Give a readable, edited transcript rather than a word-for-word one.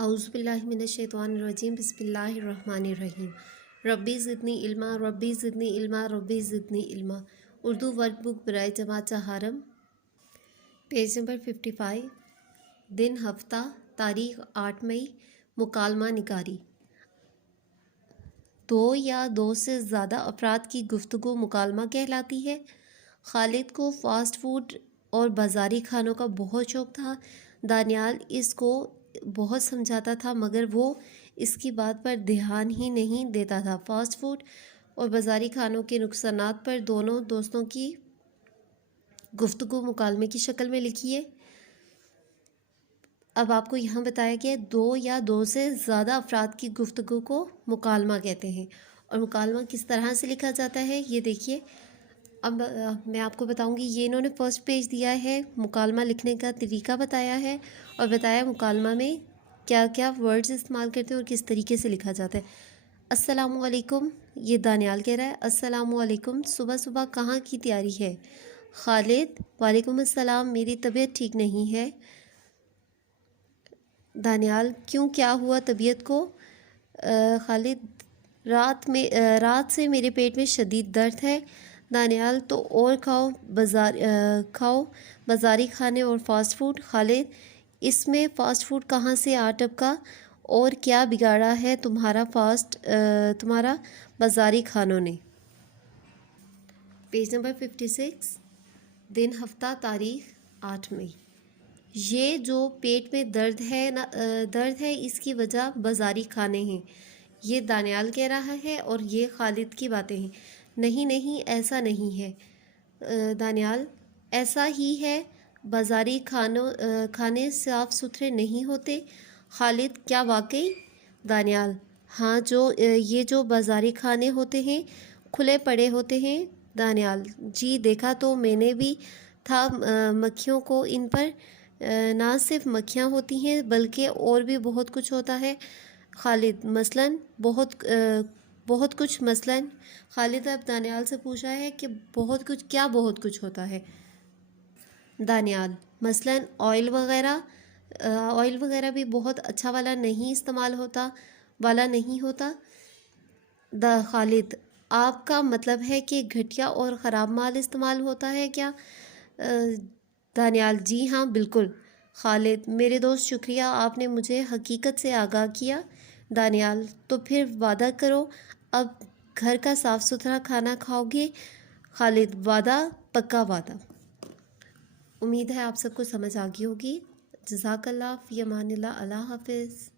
اعوذ باللہ من الشیطان الرجیم بسم اللہ الرحمن الرحیم ربی زدنی علما ربی زدنی علما ربی زدنی علما اردو ورک بک برائے جماعت چہارم پیج نمبر 55 دن ہفتہ تاریخ 8 مئی مکالمہ نگاری دو یا دو سے زیادہ افراد کی گفتگو مکالمہ کہلاتی ہے۔ خالد کو فاسٹ فوڈ اور بازاری کھانوں کا بہت شوق تھا۔ دانیال اس کو بہت سمجھاتا تھا مگر وہ اس کی بات پر دھیان ہی نہیں دیتا تھا۔ فاسٹ فوڈ اور بازاری کھانوں کے نقصانات پر دونوں دوستوں کی گفتگو مکالمے کی شکل میں لکھیے۔ اب آپ کو یہاں بتایا گیا دو یا دو سے زیادہ افراد کی گفتگو کو مکالمہ کہتے ہیں، اور مکالمہ کس طرح سے لکھا جاتا ہے یہ دیکھیے۔ اب میں آپ کو بتاؤں گی، یہ انہوں نے فرسٹ پیج دیا ہے، مکالمہ لکھنے کا طریقہ بتایا ہے اور بتایا مکالمہ میں کیا کیا ورڈز استعمال کرتے ہیں اور کس طریقے سے لکھا جاتا ہے۔ السلام علیکم، یہ دانیال کہہ رہا ہے السلام علیکم، صبح صبح کہاں کی تیاری ہے؟ خالد وعلیکم السلام، میری طبیعت ٹھیک نہیں ہے۔ دانیال کیوں، کیا ہوا طبیعت کو؟ خالد رات سے میرے پیٹ میں شدید درد ہے۔ دانیال تو اور کھاؤ بازاری کھانے اور فاسٹ فوڈ۔ خالد اس میں فاسٹ فوڈ کہاں سے آ ٹپکا؟ اور کیا بگاڑا ہے تمہارا بازاری کھانوں نے؟ پیج نمبر 56 دن ہفتہ تاریخ 8 مئی یہ جو پیٹ میں درد ہے اس کی وجہ بازاری کھانے ہیں، یہ دانیال کہہ رہا ہے اور یہ خالد کی باتیں ہیں۔ نہیں ایسا نہیں ہے دانیال، ایسا ہی ہے، بازاری کھانے صاف ستھرے نہیں ہوتے۔ خالد کیا واقعی؟ دانیال ہاں، یہ جو بازاری کھانے ہوتے ہیں کھلے پڑے ہوتے ہیں۔ دانیال جی دیکھا تو میں نے بھی تھا، مکھیوں کو ان پر نہ صرف مکھیاں ہوتی ہیں بلکہ اور بھی بہت کچھ ہوتا ہے۔ خالد مثلاً بہت کچھ مثلاً خالد اب دانیال سے پوچھا ہے کہ بہت کچھ ہوتا ہے؟ دانیال مثلاً آئل وغیرہ بھی بہت اچھا والا نہیں ہوتا۔ خالد آپ کا مطلب ہے کہ گھٹیا اور خراب مال استعمال ہوتا ہے کیا؟ دانیال جی ہاں بالکل۔ خالد میرے دوست شکریہ، آپ نے مجھے حقیقت سے آگاہ کیا۔ دانیال تو پھر وعدہ کرو اب گھر کا صاف ستھرا کھانا کھاؤ گے؟ خالد وعدہ، پکا وعدہ۔ امید ہے آپ سب کو سمجھ آ گئی ہوگی۔ جزاک اللہ، فی امان اللہ، اللہ حافظ۔